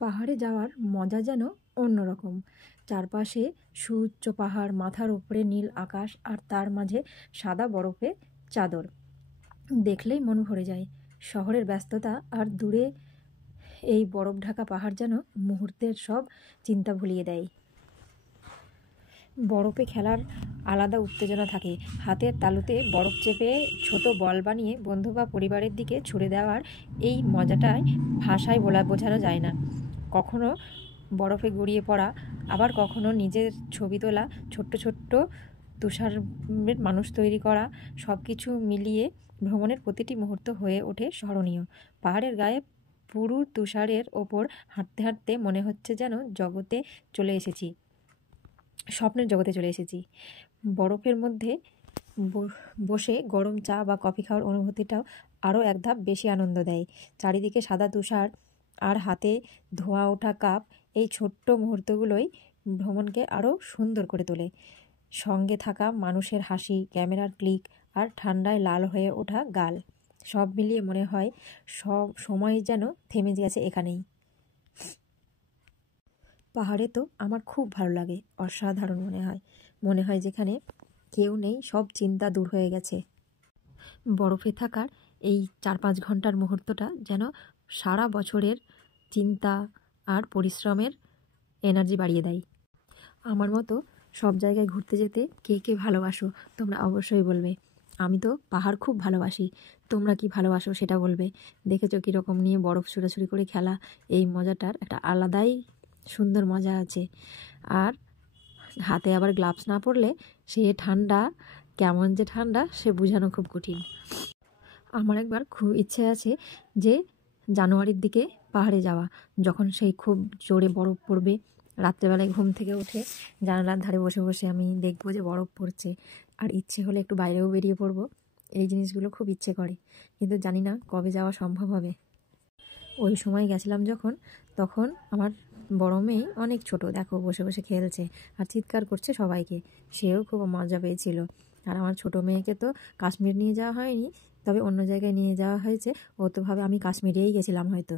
পাহাড়ে যাওয়ার মজা যেন অন্যরকম। চারপাশে সুউচ্চ পাহাড়, মাথার উপরে নীল আকাশ, আর তার মাঝে সাদা বরফে চাদর। দেখলেই মন ভরে যায়। শহরের ব্যস্ততা আর দূরে এই বরফ ঢাকা পাহাড় যেন মুহূর্তের সব চিন্তা ভুলিয়ে দেয়। বরফে খেলার আলাদা উত্তেজনা থাকে। হাতের তালুতে বরফ চেপে ছোট বল বানিয়ে বন্ধু বা পরিবারের দিকে ছুড়ে দেওয়ার এই মজাটাই ভাষায় বোঝানো যায় না। কখনো বরফে গড়িয়ে পড়া, আবার কখনো নিজের ছবি তোলা ছোট্ট ছোট্ট তুষারের মানুষ তৈরি করা, সব কিছু মিলিয়ে ভ্রমণের প্রতিটি মুহূর্ত হয়ে ওঠে স্মরণীয়। পাহাড়ের গায়ে পুরু তুষারের ওপর হাঁটতে হাঁটতে মনে হচ্ছে যেন স্বপ্নের জগতে চলে এসেছি। বরফের মধ্যে বসে গরম চা বা কফি খাওয়ার অনুভূতিটাও আরও এক ধাপ বেশি আনন্দ দেয়। চারিদিকে সাদা তুষার আর হাতে ধোঁয়া ওঠা কাপ, এই ছোট্ট মুহূর্তগুলোই ভ্রমণকে আরও সুন্দর করে তোলে। সঙ্গে থাকা মানুষের হাসি, ক্যামেরার ক্লিক, আর ঠান্ডায় লাল হয়ে ওঠা গাল, সব মিলিয়ে মনে হয় সব সময় যেন থেমে গেছে এখানেই। পাহাড়ে তো আমার খুব ভালো লাগে, অসাধারণ মনে হয় যেখানে কেউ নেই, সব চিন্তা দূর হয়ে গেছে। বরফে থাকার এই 4-5 ঘন্টার মুহূর্তটা যেন সারা বছরের চিন্তা আর পরিশ্রমের এনার্জি বাড়িয়ে দেয়। আমার মতো সব জায়গায় ঘুরতে যেতে কে কে ভালোবাসো তোমরা অবশ্যই বলবে। আমি তো পাহাড় খুব ভালোবাসি। তোমরা কি ভালোবাসো সেটা বলবে। দেখেছো কীরকম নিয়ে বরফ ছুড়াছুড়ি করে খেলা, এই মজাটার একটা আলাদাই সুন্দর মজা আছে। আর হাতে আবার গ্লাভস না পরলে সে ঠান্ডা, কেমন যে ঠান্ডা সে বোঝানো খুব কঠিন। আমার একবার খুব ইচ্ছে আছে যে জানুয়ারির দিকে পাহাড়ে যাওয়া, যখন সেই খুব জোরে বরফ পড়বে। রাত্রেবেলায় ঘুম থেকে উঠে জানালার ধারে বসে বসে আমি দেখবো যে বরফ পড়ছে, আর ইচ্ছে হলে একটু বাইরেও বেরিয়ে পড়বো। এই জিনিসগুলো খুব ইচ্ছে করে, কিন্তু জানি না কবে যাওয়া সম্ভব হবে। ওই সময় গেছিলাম যখন, তখন আমার বড় মেয়ে অনেক ছোট, দেখো বসে বসে খেলছে আর চিৎকার করছে সবাইকে, সেও খুব মজা পেয়েছিল। আর আমার ছোট মেয়েকে তো কাশ্মীর নিয়ে যাওয়া হয়নি, তবে অন্য জায়গায় নিয়ে যাওয়া হয়েছে। ও তো ভাবে আমি কাশ্মীরেই গেছিলাম হয়তো।